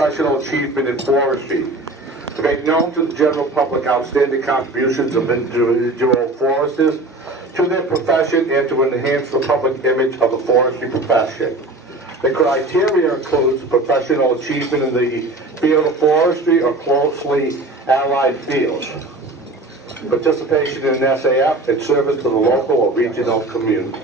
professional achievement in forestry. To make known to the general public outstanding contributions of individual foresters to their profession and to enhance the public image of the forestry profession. The criteria includes professional achievement in the field of forestry or closely allied fields, participation in NESAF, and service to the local or regional community.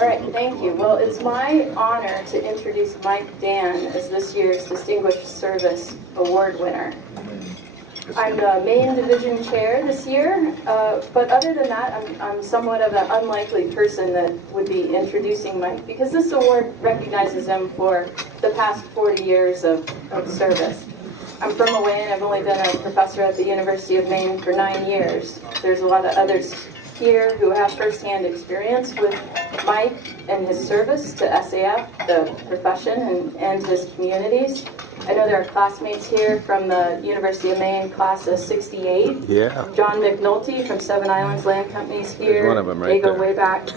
All right, thank you. Well, it's my honor to introduce Mike Dann as this year's Distinguished Service Award winner. I'm the Maine Division Chair this year, but other than that, I'm somewhat of an unlikely person that would be introducing Mike, because this award recognizes him for the past 40 years of service. I'm from away, and I've only been a professor at the University of Maine for 9 years. There's a lot of others here who have firsthand experience with Mike and his service to SAF, the profession, and his communities. I know there are classmates here from the University of Maine, class of 68. Yeah. John McNulty from Seven Islands Land Company's here. There's one of them right They go there. way back.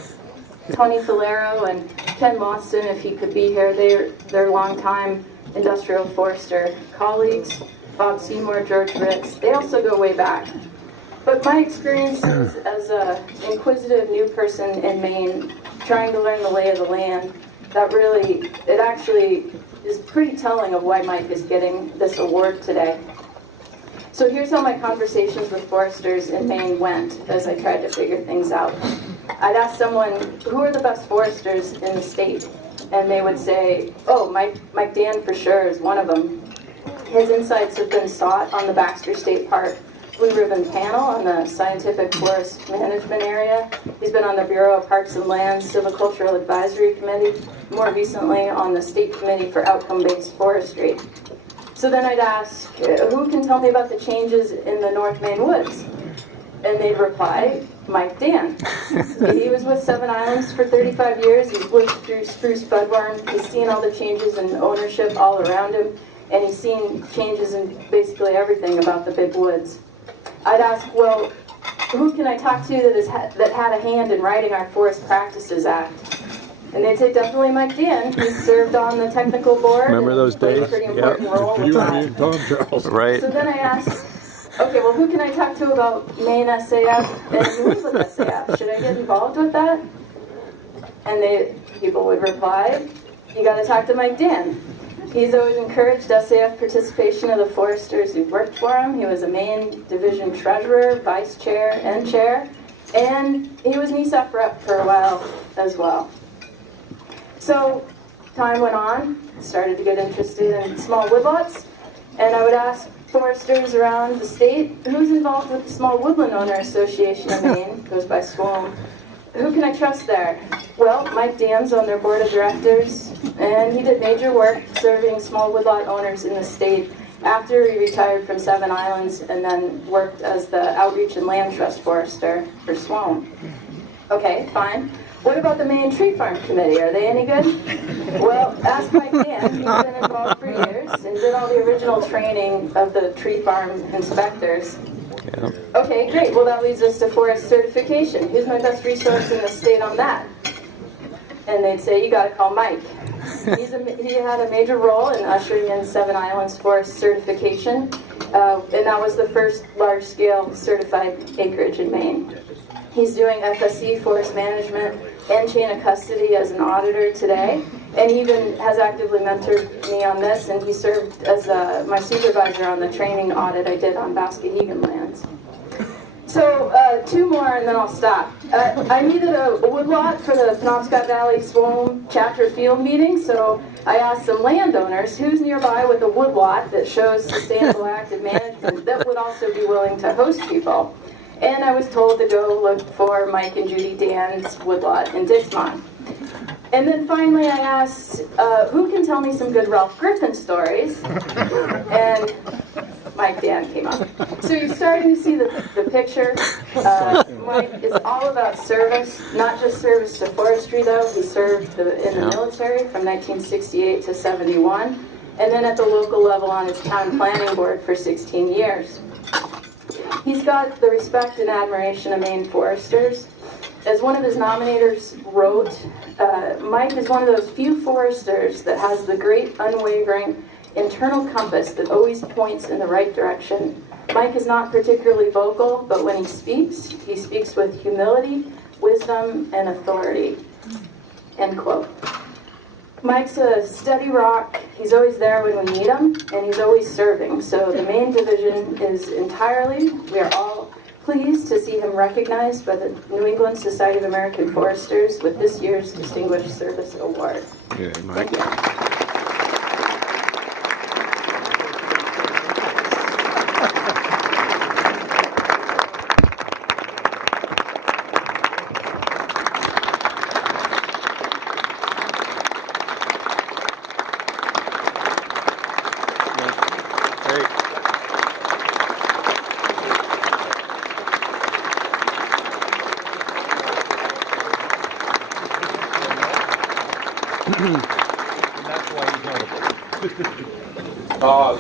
Tony Filero and Ken Mawston, if he could be here, they're longtime industrial forester colleagues. Bob Seymour, George Ritz, they also go way back. But my experiences as an inquisitive new person in Maine, trying to learn the lay of the land, it actually is pretty telling of why Mike is getting this award today. So here's how my conversations with foresters in Maine went as I tried to figure things out. I'd ask someone, who are the best foresters in the state? And they would say, oh, Mike Dann for sure is one of them. His insights have been sought on the Baxter State Park Blue Ribbon Panel on the Scientific Forest Management Area. He's been on the Bureau of Parks and Lands Silvicultural Advisory Committee, more recently on the State Committee for Outcome-Based Forestry. So then I'd ask, who can tell me about the changes in the North Maine woods? And they'd reply, Mike Dann. He was with Seven Islands for 35 years. He's lived through spruce budworm. He's seen all the changes in ownership all around him, and he's seen changes in basically everything about the big woods. I'd ask, well, who can I talk to that had a hand in writing our Forest Practices Act? And they'd say, definitely Mike Dann. He served on the technical board. Remember those played days? a pretty important role with You that. and me and Tom Charles. Right. So then I asked, okay, well, who can I talk to about Maine SAF and New England SAF? Should I get involved with that? And people would reply, you got to talk to Mike Dann. He's always encouraged SAF participation of the foresters who worked for him. He was a Maine Division Treasurer, Vice Chair, and Chair, and he was NESAF rep for a while as well. So time went on, started to get interested in small woodlots, and I would ask foresters around the state, who's involved with the Small Woodland Owner Association of Maine, goes by SWOM. Who can I trust there? Well, Mike Dann's on their board of directors, and he did major work serving small woodlot owners in the state after he retired from Seven Islands and then worked as the Outreach and Land Trust Forester for SWOM. Okay, fine. What about the Maine Tree Farm Committee? Are they any good? Well, ask Mike Dann. He's been involved for years and did all the original training of the tree farm inspectors. Yeah. Okay, great. Well, that leads us to forest certification. Who's my best resource in the state on that? And they'd say, you got to call Mike. He had a major role in ushering in Seven Islands forest certification, and that was the first large-scale certified acreage in Maine. He's doing FSC, forest management, and chain of custody as an auditor today, and he even has actively mentored me on this, and he served as my supervisor on the training audit I did on Boscahegan lands. So, two more and then I'll stop. I needed a woodlot for the Penobscot Valley SWOM chapter field meeting, so I asked some landowners who's nearby with a woodlot that shows sustainable active management that would also be willing to host people. And I was told to go look for Mike and Judy Dann's woodlot in Dixmont. And then finally I asked, who can tell me some good Ralph Griffin stories? And Mike Dann came up. So you're starting to see the picture. Mike is all about service, not just service to forestry though. He served in the military from 1968 to 71, and then at the local level on his town planning board for 16 years. He's got the respect and admiration of Maine foresters. As one of his nominators wrote, Mike is one of those few foresters that has the great unwavering internal compass that always points in the right direction. Mike is not particularly vocal, but when he speaks with humility, wisdom, and authority. End quote. Mike's a steady rock. He's always there when we need him, and he's always serving. So the main division is entirely, we are all pleased to see him recognized by the New England Society of American Foresters with this year's Distinguished Service Award. Yeah, Mike.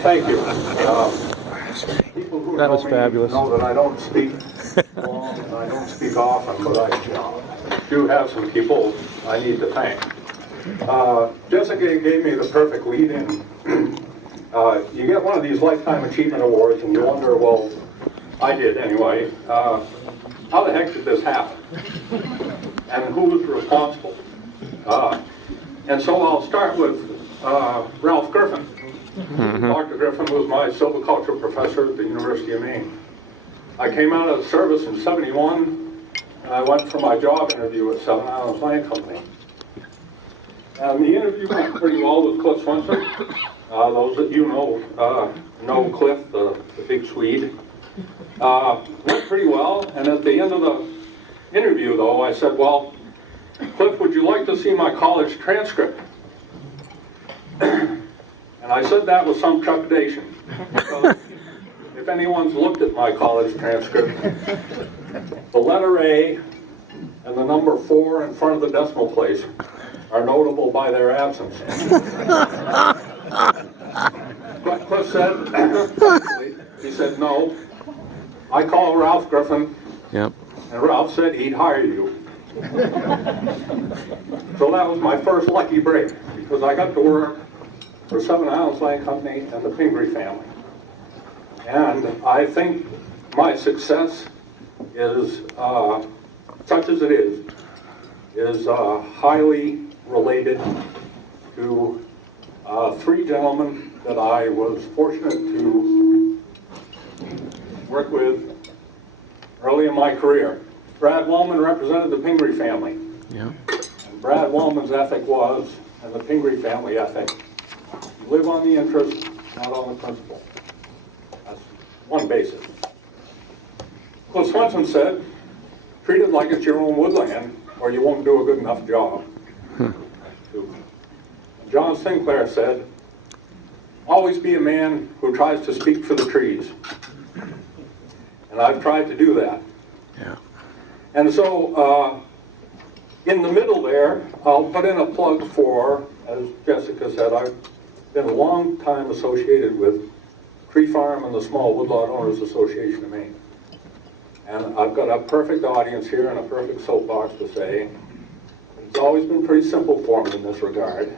Thank you. Thank you. People who That know was me fabulous. know that I don't speak long and I don't speak often, but I do have some people I need to thank. Jessica gave me the perfect lead-in. You get one of these Lifetime Achievement Awards and you wonder, well, I did anyway, how the heck did this happen? And who was responsible? And so I'll start with Ralph Griffin. Dr. Griffin was my silviculture professor at the University of Maine. I came out of service in '71, and I went for my job interview at Seven Islands Land Company. And the interview went pretty well with Cliff Swenson. Those that you know Cliff, the big Swede. Went pretty well, and at the end of the interview, though, I said, well, Cliff, would you like to see my college transcript? And I said that with some trepidation, because if anyone's looked at my college transcript, the letter A and the number 4 in front of the decimal place are notable by their absence. But Cliff said, he said, no, I call Ralph Griffin, Yep. and Ralph said he'd hire you. So that was my first lucky break, because I got to work for Seven Islands Land Company and the Pingree family. And I think my success is, such as it is highly related to 3 gentlemen that I was fortunate to work with early in my career. Brad Wellman represented the Pingree family. Yeah. And Brad Wellman's ethic was, and the Pingree family ethic, live on the interest, not on the principle. That's one basis. Cliff Swenson said, treat it like it's your own woodland, or you won't do a good enough job. John Sinclair said, always be a man who tries to speak for the trees. And I've tried to do that. Yeah. And so, in the middle there, I'll put in a plug for, as Jessica said, I've been a long time associated with Tree Farm and the Small Woodlot Owners Association of Maine. And I've got a perfect audience here and a perfect soapbox to say. It's always been pretty simple for me in this regard.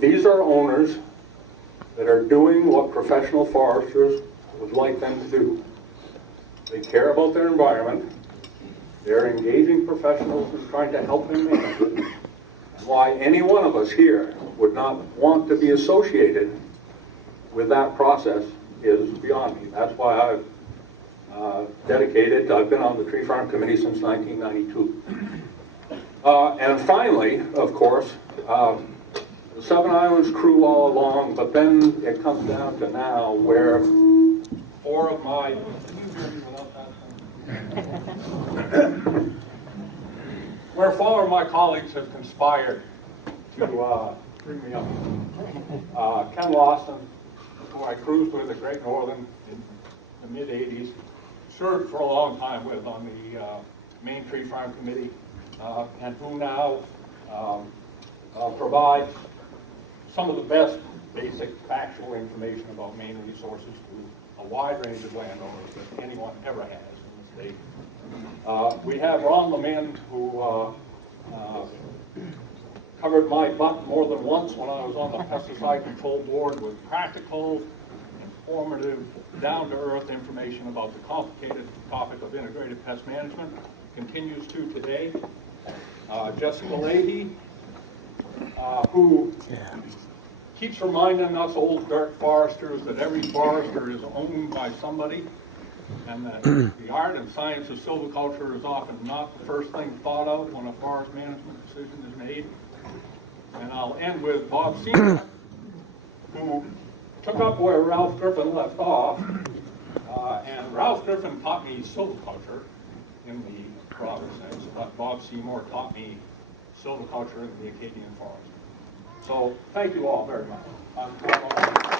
These are owners that are doing what professional foresters would like them to do. They care about their environment. They're engaging professionals in trying to help them manage it. Why any one of us here would not want to be associated with that process is beyond me. That's why I've I've been on the Tree Farm Committee since 1992. And finally, of course, the Seven Islands crew all along, but then it comes down to now where 4 of my where 4 of my colleagues have conspired to bring me up. Ken Lawson, who I cruised with at Great Northern in the mid-'80s, served for a long time with on the Maine Tree Farm Committee, and who now provides some of the best basic factual information about Maine resources to a wide range of landowners that anyone ever has in the state. We have Ron Lemand, who covered my butt more than once when I was on the pesticide control board with practical, informative, down-to-earth information about the complicated topic of integrated pest management. Continues to today. Jessica Leahy, who keeps reminding us old dirt foresters that every forester is owned by somebody, and that the art and science of silviculture is often not the first thing thought of when a forest management decision is made. And I'll end with Bob Seymour, who took up where Ralph Griffin left off, and Ralph Griffin taught me silviculture in the broader sense, but Bob Seymour taught me silviculture in the Acadian forest. So thank you all very much.